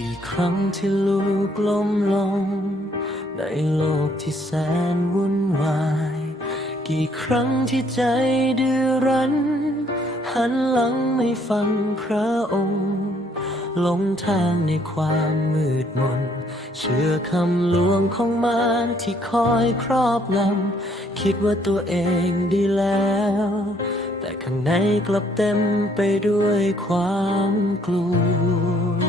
กี่ครั้งที่ลูกล้มลง ในโลกที่แสนวุ่นวาย กี่ครั้งที่ใจดื้อรั้น หันหลังไม่ฟังพระองค์หลงทางในความมืดมน เชื่อคำลวงของมารที่คอยครอบงำคิดว่าตัวเองดีแล้ว แต่ข้างในกลับเต็มไปด้วยความกลัว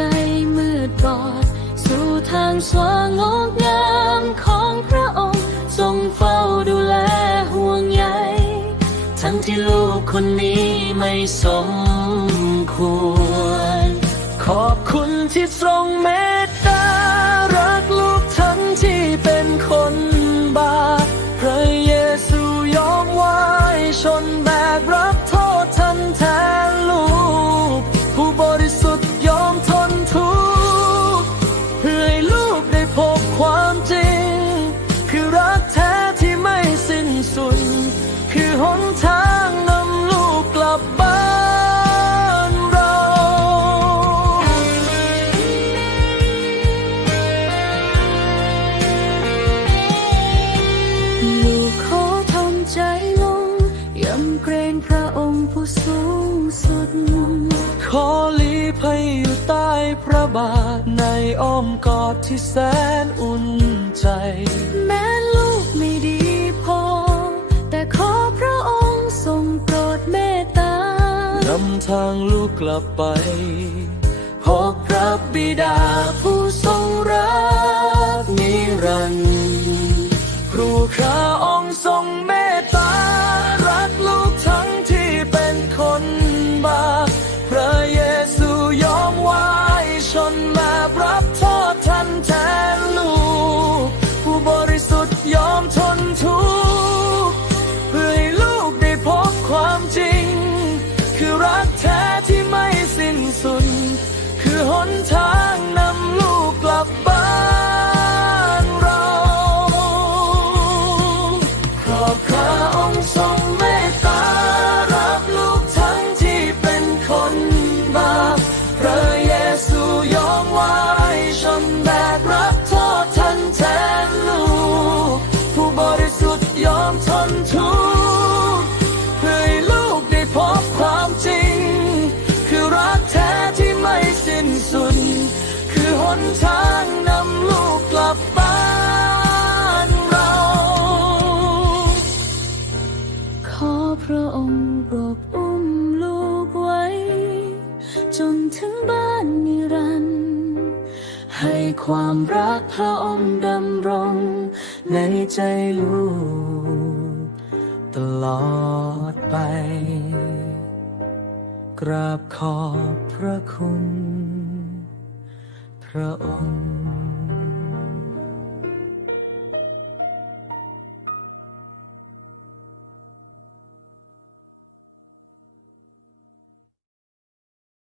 ใจมืดบอด สู่ทางสว่างงดงามของพระองค์ ทรงเฝ้าดูแลห่วงใยทั้งที่ลูกคนนี้ไม่สมควร ขอบคุณที่ทรงเมตตา รักลูกทั้งที่เป็นคนบาปพระเยซูยอมไว้ชน นทางนำลูกกลับบ้านเรา ลูกขอทำใจลงยำเกรงพระองค์ผู้สูงสุด ขอลีภัยอยู่ใต้พระบาทในอ้อมกอดที่แสนอุ่นใจแม้ นำทางลูกกลับไป พบพระบิดาผู้ทรงรัก ถึงบ้านนิรันดร์ให้ความรักพระองค์ดำรง ในใจลูกตลอดไป กราบขอบพระคุณ พระองค์